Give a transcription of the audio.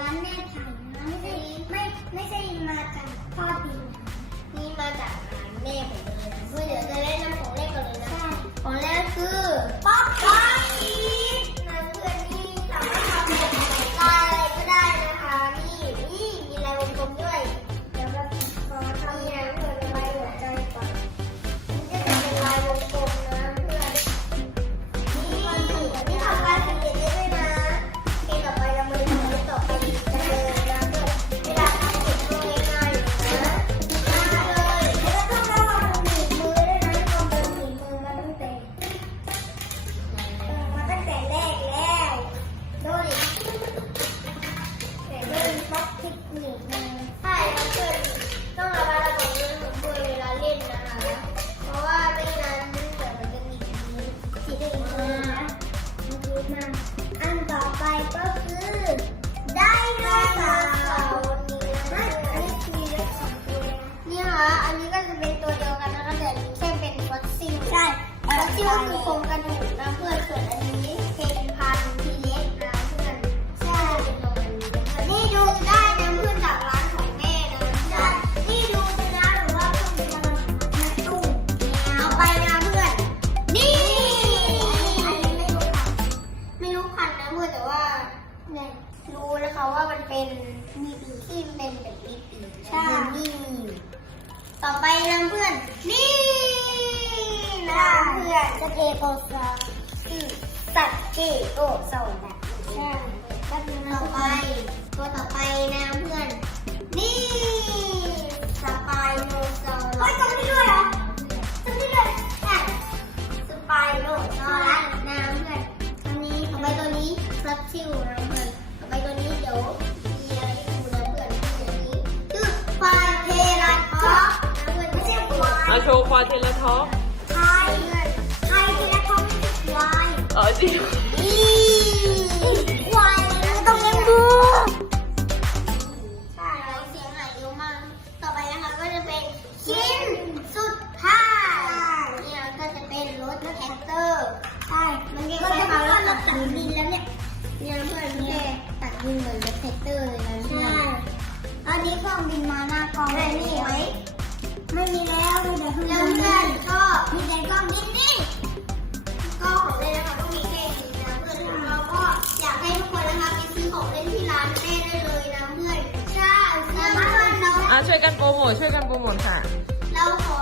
ร้านแม่ทำนไม่ใช่ไม่ไม่ใช่มาจากพ่อปีนะนี่มาจากร้านแม่ผมเลยเพื่อเดี๋ยวจะเล่ นนี้ก็จะเป็นตัวเดียวกันนะคะแต่แค่เป็นฟอสซิลใช่ฟอสซิลคือโครงกระดูกนะเพื่อนส่วนอันนี้เป็นพันธุ์ทีเล็กนะเพื่อนใช่เป็นประมาณนี้นี่ดูได้นะเพื่อนจากร้านของแม่นะใช่นี่ดูนะหรือว่าเพื่อนจะมาตู้เอาไปนะเพื่อนนี่อันนี้ไม่รู้พันธุ์ไม่รู้พันธุ์นะเพื่อนแต่ว่าเนี่ยรู้นะคะว่ามันเป็นมีปีกที่เป็นแบบมีปีกใช่ อนนี่นะเพื่อนสเตโกซาคือสัตว์เกโกโซแบบใช่ต่อไปตัวต่อไปนะเพื่อน นี่ โชว์ควาเทเลท็อปไทยเพื่อนไทเทราทอปไม่ใช่ควายเออจริงอีควายมันต้องเลี้ยงดูใช่แล้วเสียงหายเยอะมาก ต่อไปนะคะก็จะเป็นชิ้นสุดท้ายเนี่ยก็จะเป็นรถแท็กเตอร์ ใช่ มันแค่แค่เขาแล้วตัดดินแล้วเนี่ยเนี่ยเพื่อนแค่ตัดดินเหมือนรถแท็กเตอร์เลยนะใช่ อันนี้เครื่องบินมาหน้ากองได้นี่ไหมไม่มีแล้ว มีแต่เครื่องบินเพื่อนก็มีแต่เครื่องบินนี่ก็ของเล่นนะคะก็มีแค่นี้นะเพื่อนเราก็อยากให้ทุกคนนะคะไปซื้อของเล่นที่ร้านแม่ได้เลยนะเพื่อนใช่แล้วเพื่อนเราอะช่วยกันโปรโมทช่วยกันโปรโมทค่ะ เราขอ